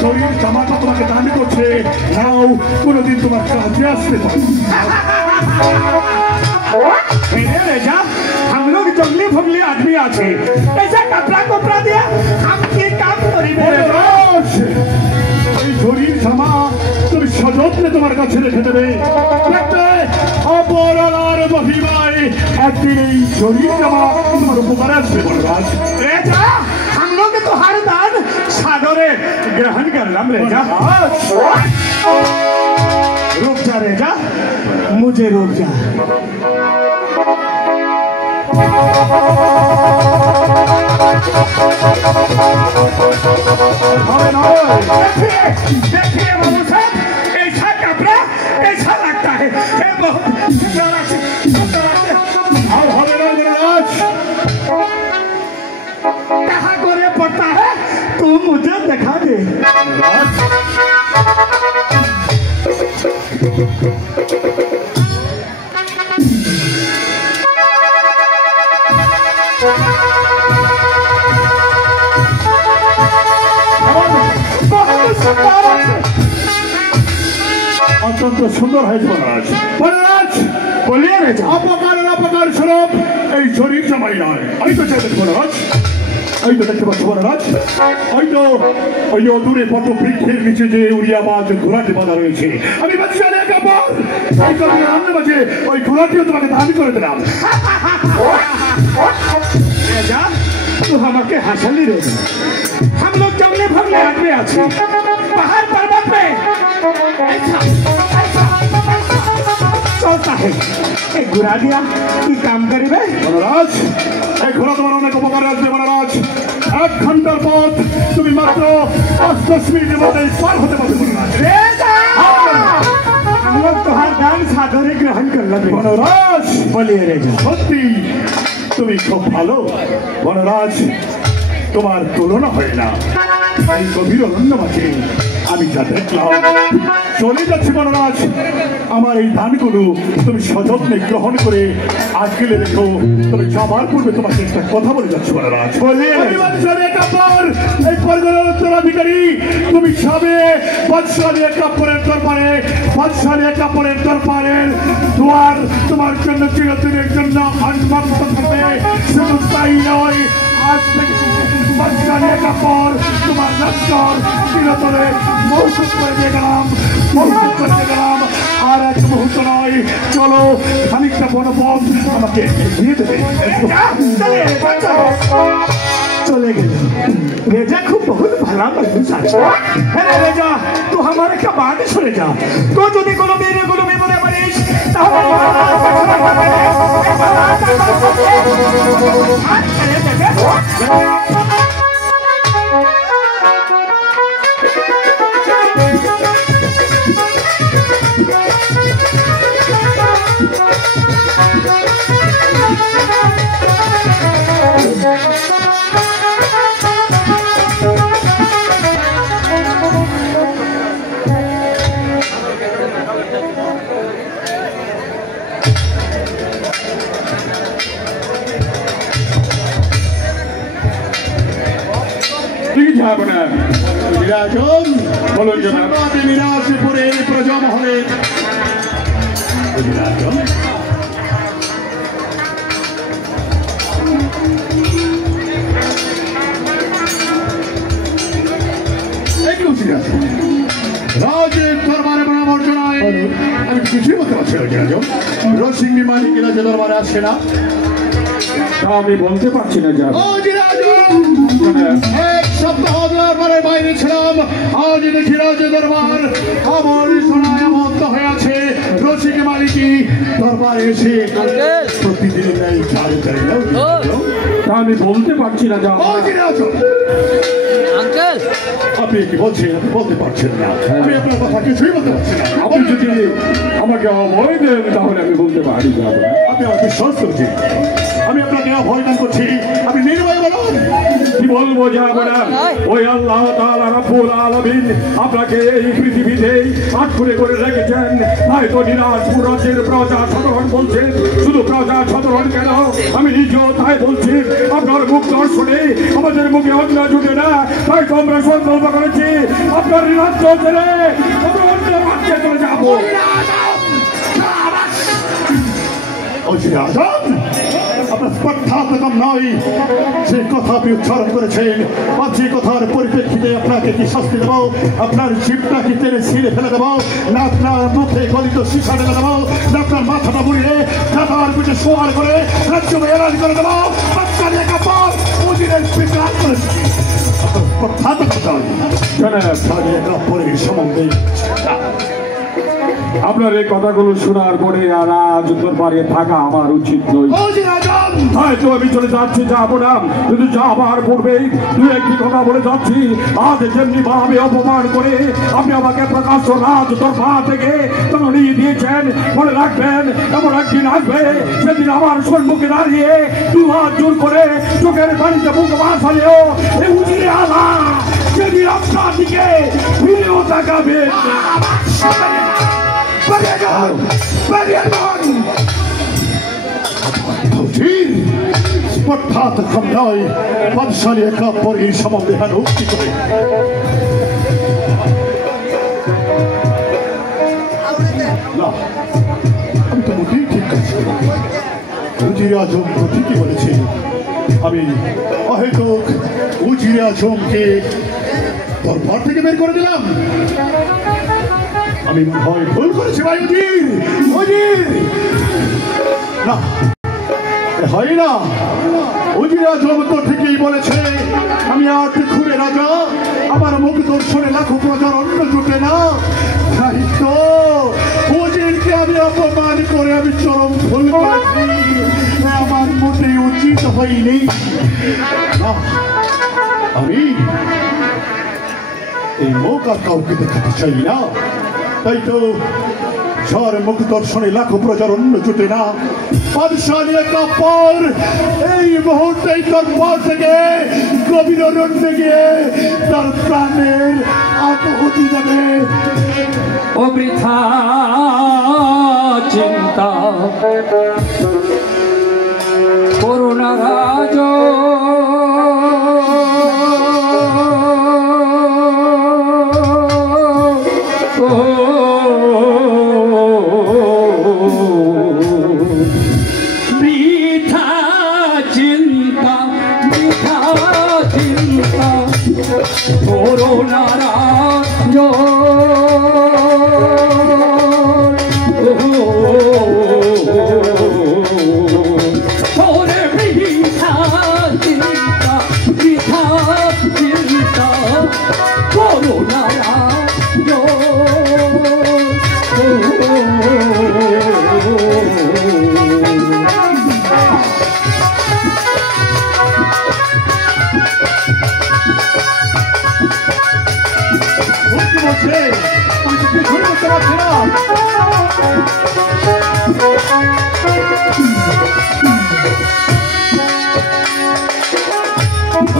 শরীর জামাটা তোমাকে দান করছে, নাও কোনোদিন তোমার কাজে আসতে পারে। रेजा हम लोग जंगली फगली आदमी आछे, ऐसा कपड़ा कपड़ा दिया हम की काम करी এই শরীর জামা তুমি সযত্নে তোমার কাছে রেখে দেবে। অপরার মহিমায় একদিন এই শরীর জামা তোমার উপকারে আসবে বলরাজ। रेजा हम लोग तो हर दान सादरे ग्रहण कर लम रेजा। रुक जा रेजा, मुझे रुक जा। देखिए बाबू साहब, ऐसा कपड़ा ऐसा लगता है बहुत कहाँ गोरे पड़ता है, तू मुझे दिखा दे। অত্যন্ত সুন্দর হয়েছে বলরাজ। বলরাজ বলিয়ে রেজা, অপকার স্বরূপ এই শরীর জামাই নয়। আমি তো চাই বলরাজ, এই তো দেখতে পাচ্ছ বলরাজ, ওই যে দূরে কত বৃক্ষের নিচে যে উড়িয়া মাছ ঘোড়াটি বাঁধা রয়েছে, আমি বাচ্চা বাজে ওই ঘোড়াটিও তোমাকে দাবি করে দিলাম। रेजा तू हमारे हंसली रेजा, हम लोग जंगले फगले आदमी आछे, पहाड़ पर्वत पे ऐसा चलता है। एक घुरा दिया की काम करिबे বলরাজ। এই ঘোড়া তোমার অনেক উপকারে আসবে বলরাজ। 1 ঘন্টার পথ তুমি মাত্র 5-10 মিনিটের মধ্যে পার হতে পারবে বলরাজ। रेजा हम लोग तुहार दान सादरे ग्रहण कर लगे বলরাজ बोलिए रेजा। সত্যি তুমি খুব ভালো বনরাজ, তোমার তুলনা হয় না। এই গভীর অরণ্য মাঝে আমি যা দেখলাম, চলে যাচ্ছি বনরাজ। আমার এই দানগুলো তুমি সযত্নে গ্রহণ করে আজকেলে রেখো। তুমি যাবার পূর্বে তোমাকে একটা কথা বলে যাচ্ছি বনরাজ। এই পরগনার উত্তরাধিকারী তুমি সবে বাদশাহী কাপড়ের দরবারে, বাদশাহী কাপড়ের দরবারের দুয়ার তোমার জন্য চিরদিনের জন্য উন্মুক্ত থাকবে। শুধু তাই নয়, আজ থেকে বাদশাহী কাপড় তোমার লস্কর চিরতরে মৌকুব করে দিয়ে গেলাম, মৌকুব করে দিয়ে গেলাম। আর এক মুহূর্ত নয়, চলো খানিকটা বনপথ আমাকে দিয়ে দেবে। चले गए रेजा खूब बहुत भला मजबूत है रेजा, तू हमारे क्या बात सुने जा। तो जो देखो मेरे को भी बोले मरीज মিরাজপুরের প্রজা মহলের রাজের দরবারে পরামর্শনায় আমি কিছুই বলতে পারছি না। রসিংহী মালিকেরা যে দরবারে আসছে না, তা আমি বলতে পারছি না। যা এক সপ্তাহ দরবারের বাইরে ছিলাম, আজ দেখি রাজ দরবার আমার শোনায় এমন হয়ে আছে। রসিংহী মালিকী দরবারে এসে প্রতিদিন তা আমি বলতে পারছি না। যা আপনি কি বলছেন? আপনি বলতে পারছেন না। আমি আপনার কথা কিছুই বলতে পারছি না। আপনি যদি আমাকে অভয় দেন তাহলে আমি বলতে পারি। আপনি আমাকে বিশ্বাস করছেন, আমি আপনাকে অভয় দান করছি। আপনি নির্ভয় বলুন কি বলবো যাবো না ওই আল্লাহ তাআলা রাব্বুল আলামিন আপনাকে এই পৃথিবীতে আটকে করে রেখেছেন হয়তো দিনাজপুর রাজ্যের প্রজা সাধারণ বলছেন শুধু প্রজা সাধারণ কেন আমি নিজেও তাই বলছি আপনার মুখ দর্শনে আমাদের মুখে অন্য জুটে না তাই তো আমরা সংকল্প করেছি আপনার রাজ্য ছেড়ে আমরা অন্য রাজ্যে চলে যাবো আপনার স্পর্ধাত্মকম নয় যে কথা আপনি উচ্চারণ করেছেন আর যে কথার পরিপ্রেক্ষিতে আপনাকে কি শাস্তি দেবো আপনার জীবটাকে টেনে ছিঁড়ে ফেলে দেবো না আপনার মুখে গলিত শিশা ঢেলে দেবো না আপনার মাথাটা বুড়িয়ে গাধার পিঠে সোয়ার করে রাজ্য এলান করে দেবো আপনার একা পর উজিরের পিঠে হাত করেছি আপনার স্পর্ধাত্মক নয় একা পরের সম্বন্ধে আপনার এই কথাগুলো শোনার পরে আর আজ দরবারে থাকা আমার উচিত নয় হয়তো আমি চলে যাচ্ছি যাবো না কিন্তু যাবার পূর্বেই দু একটি কথা বলে যাচ্ছি আজ যেমনি ভাবে অপমান করে আপনি আমাকে প্রকাশ্য রাজ দরবার থেকে নিয়ে দিয়েছেন মনে রাখবেন এমন একদিন আসবে সেদিন আমার সম্মুখে দাঁড়িয়ে দু হাত জোর করে চোখের পানিতে মুখ ভাসালেও এই উজিরে আলা সেদিন আপনার দিকে ফিরেও তাকাবে স্পর্ধাত্মকম নয় বাদশালী একা পরের সম্বন্ধে উক্তি করে আমি তো মোটেই ঠিক কাজ করি উজিরে আজম তো ঠিকই বলেছি আমি অহেতুক উজিরে আজমকে দরবার থেকে বের করে দিলাম আমি ভয় ভুল করেছি ভাই উজির না হয় না উজির আজম তো ঠিকই বলেছে আমি আর খুঁড়ে রাজা আমার মুখ দর্শনে লাখো প্রজার অন্য জুটে না তাই তো উজিরকে আমি অপমান করে আমি চরম ভুল করেছি আমার মোটেই উচিত হয়নি আমি এই মুখ আর কাউকে দেখাতে চাই না তাই তো ঝড় মুখ দর্শনে লাখো প্রজার অন্য জুটে না বাদশালী একা পর এই মুহূর্তে দরবার থেকে গভীর অরণ্যে গিয়ে তার প্রাণের আত্মহতি দেবে ও বৃথা চিন্তা করুণা রাজ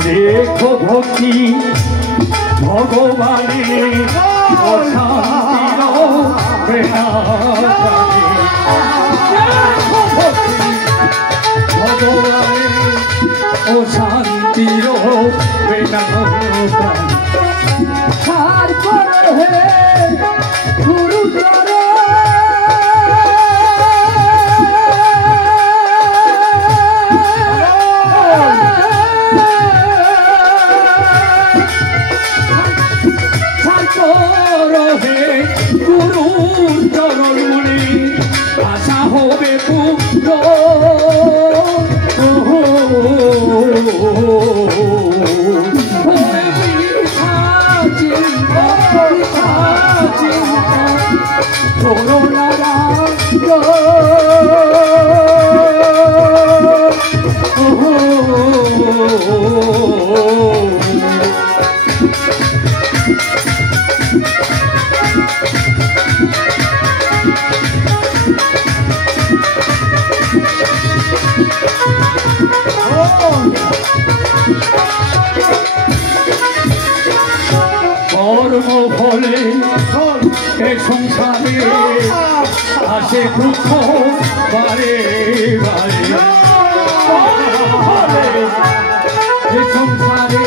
দেখো ভক্তি ভগবানের ভগবানের ও শান্তির হে গুরু কর্ম ফলে এ সংসারে আসে দুঃখ বারে বারে এ সংসারে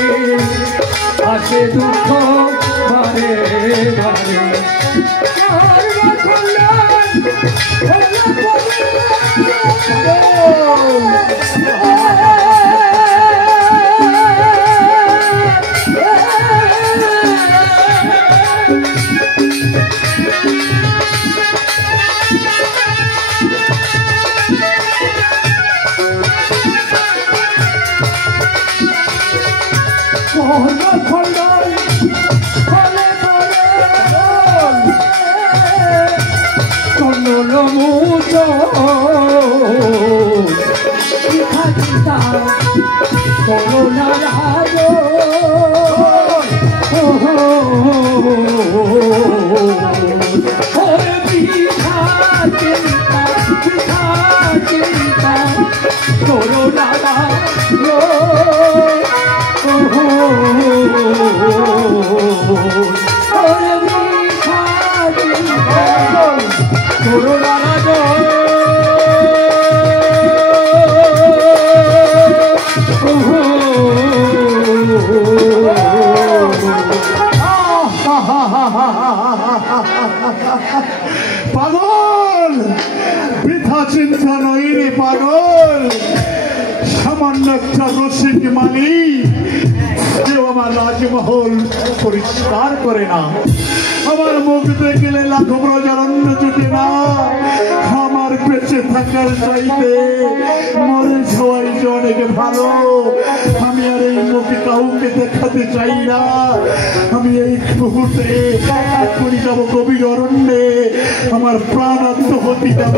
আসে দুঃখ বারে বারে পাগল, বৃথা চিন্তা নই রে পাগল। সামান্য একটা রসিক মালি কেউ আমার রাজমহল পরিষ্কার করে না। আমার মুখ দেখলে লাখো প্রজার অন্য জুটে না। আমার বেঁচে থাকার চাইতে মরে যাওয়াই যে অনেক ভালো। আমি আর এই মুখে কাউকে দেখাতে চাই না। আমি এই মুহূর্তে এক্ষুনি যাবো গভীর অরণ্যে, আমার প্রাণ আত্মহতি যাব।